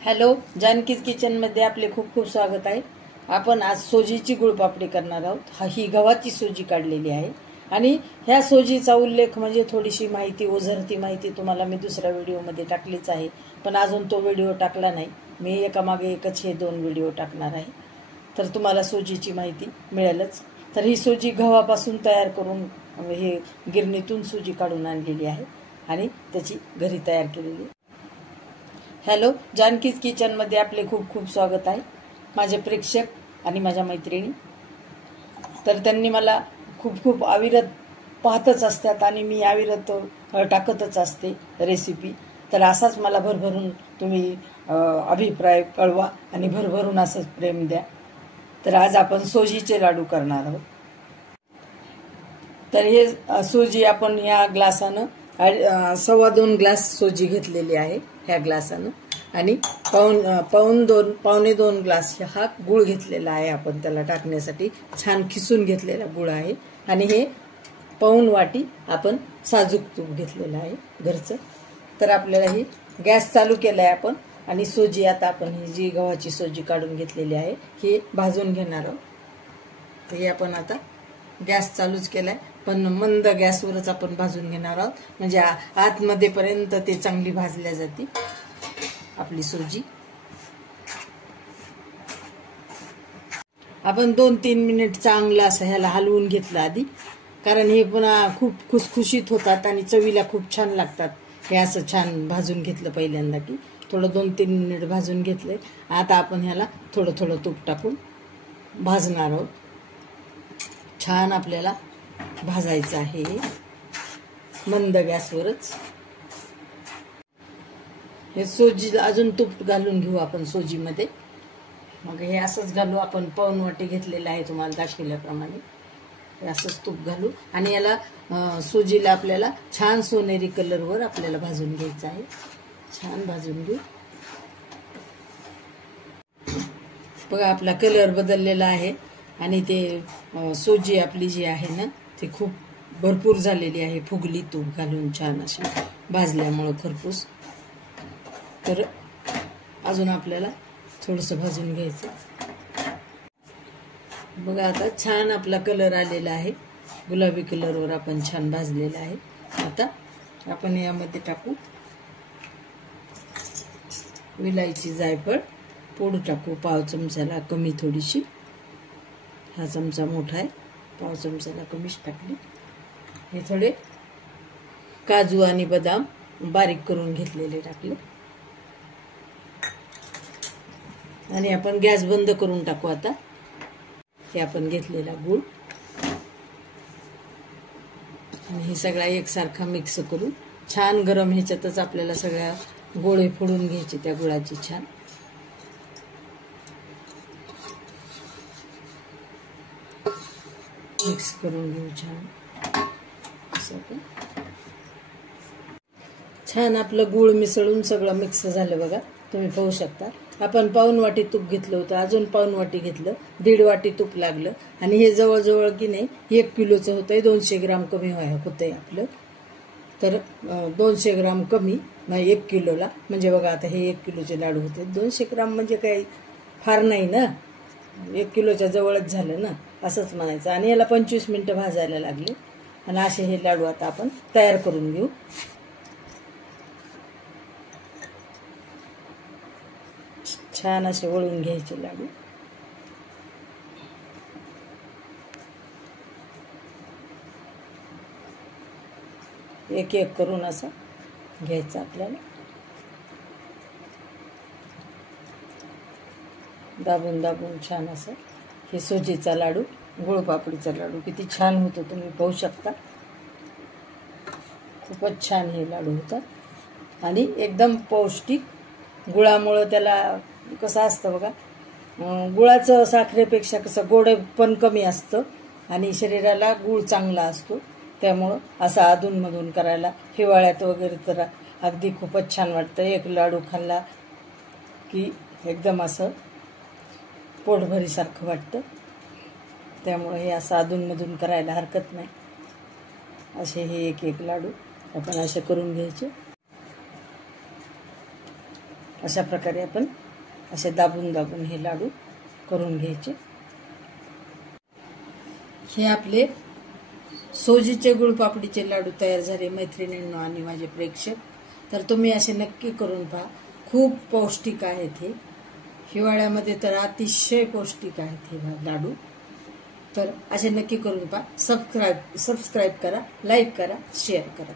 Hello, जानकीज किचनमध्ये आपले खूप खूप स्वागत आहे। आपण आज सोजीची गुळपापडी करणार आहोत। ही गव्हाची सोजी काढलेली आहे आणि ह्या सोजीचा उल्लेख म्हणजे थोडीशी माहिती ओझरती माहिती तुम्हाला मी दुसऱ्या व्हिडिओमध्ये टाकलीच आहे, पण अजून तो व्हिडिओ टाकला नाही। मी एकामागे एकच हे दोन व्हिडिओ टाकणार आहे, तर तुम्हाला सोजीची माहिती मिळेलच। तर ही सोजी गव्हापासून तयार करून हे गिरणीतून सोजी काढून आणलेली आहे आणि त्याची घरी तयार केलेली। हॅलो, जानकीज किचनमध्ये आपले खूप खूप स्वागत आहे। माझे प्रेक्षक आणि माझ्या मैत्रिणी तर त्यांनी मला खूप खूप अविरत पाहतच असतात आणि मी अविरत टाकतच असते रेसिपी। तर असाच मला भरभरून तुम्ही अभिप्राय कळवा आणि भरभरून असंच प्रेम द्या। तर आज आपण सोजीचे लाडू करणार आहोत। तर हे सोजी आपण ह्या ग्लासानं 2.25 ग्लास सोजी घेतलेली आहे ह्या ग्लासानं आणि पावणे दोन ग्लास हा गुळ घेतलेला आहे आपण त्याला टाकण्यासाठी। छान खिसून घेतलेला गुळ आहे आणि हे पाऊण वाटी आपण साजूक तूप घेतलेलं आहे घरचं। तर आपल्याला ही गॅस चालू केलाय आपण आणि सोजी आता आपण ही जी गव्हाची सोजी काढून घेतलेली आहे ही भाजून घेणार आहोत। तर हे आपण आता गॅस चालूच केलाय, पण मंद गॅसवरच आपण भाजून घेणार आहोत, म्हणजे आतमध्ये पर्यंत ते चांगली भाजल्या जाते आपली सोजी। आपण 2-3 मिनिट चांगलं असं ह्याला हलवून घेतलं आधी, कारण हे पुन्हा खूप खुसखुशीत होतात आणि चवीला खूप छान लागतात। हे असं छान भाजून घेतलं पहिल्यांदा की थोडं 2-3 मिनिट भाजून घेतले। आता आपण ह्याला थोडं थोडं तूप टाकून भाजणार आहोत। छान आपल्याला भाजायचं आहे मंद गॅसवरच। हे सोजी अजून तूप घालून घेऊ आपण सोजीमध्ये। मग हे असंच घालू आपण, पाऊण वाटी घेतलेलं आहे तुम्हाला दाखवल्याप्रमाणे। हे असंच तूप घालू आणि याला सोजीला आपल्याला छान सोनेरी कलरवर आपल्याला भाजून घ्यायचं आहे। छान भाजून घेऊ। बघा आपला कलर बदललेला आहे आणि ते सोजी आपली जी आहे ना ती खूप भरपूर झालेली आहे, फुगली तूप घालून छान अशी भाजल्यामुळं खरपूस। तर अजून आपल्याला थोडंसं भाजून घ्यायचं। बघा आता छान आपला कलर आलेला आहे, गुलाबी कलरवर आपण छान भाजलेला आहे। आता आपण यामध्ये टाकू विलायची जायफळ पूड टाकू, पाव चमचाला कमी थोडीशी। हा चमचा मोठा आहे, पाव चमचाला कमीच टाकली। हे थोडे काजू आणि बदाम बारीक करून घेतलेले टाकले आणि आपण गॅस बंद करून टाकू। आता हे आपण घेतलेला गूळ आणि हे सगळा एकसारखा मिक्स करू। छान गरम ह्याच्यातच आपल्याला सगळ्या गोळे फोडून घ्यायचे त्या गुळाची छान। मिक्स करून घेऊ छान। छान आपलं गूळ मिसळून सगळं मिक्स झालं बघा, तुम्ही पाहू शकता। आपण पाऊण वाटी तूप घेतलं होतं, अजून पाऊण वाटी घेतलं, 1.5 वाटी तूप लागलं आणि हे जवळजवळ की नाही 1 किलोचं होतंय। 200 ग्राम कमी होतंय आपलं। तर 200 ग्राम कमी 1 किलोला, म्हणजे बघा आता हे 1 किलोचे लाडू होते। 200 ग्राम म्हणजे काही फार नाही ना, 1 किलोच्या जवळच झालं ना, असंच म्हणायचं। आणि याला 25 मिनिटं भाजायला लागले आणि असे हे लाडू आता आपण तयार करून घेऊ। छान असे वळून घ्यायचे लाडू। एक एक करून असं घ्यायचं आपल्याला, दाबून दाबून छान असं। हे सोजीचा लाडू, गुळपापडीचा लाडू किती छान होतो तुम्ही पाहू शकता। खूपच छान हे लाडू होतात आणि एकदम पौष्टिक। गुळामुळं त्याला कसं असतं बघा, गुळाचं साखरेपेक्षा कसं गोड पण कमी असतं आणि शरीराला गुळ चांगला असतो। त्यामुळं असं अधूनमधून करायला हिवाळ्यात वगैरे तर अगदी खूपच छान वाटतं। एक लाडू खाल्ला की एकदम असं पोटभरीसारखं वाटतं। त्यामुळे हे असं अधूनमधून करायला हरकत नाही। असे हे एक एक लाडू आपण असे करून घ्यायचे। अशा प्रकारे आपण असे दाबून दाबून हे लाडू करून घ्यायचे। हे आपले सोजीचे गुळपापडीचे लाडू तयार झाले मैत्रिणींनो आणि माझे प्रेक्षक। तर तुम्ही असे नक्की करून पहा, खूप पौष्टिक आहेत हे, हिवाळ्यामध्ये तर अतिशय पौष्टिक आहेत हे लाडू। तर असे नक्की करून पहा। सबस्क्राईब करा, लाईक करा, शेअर करा।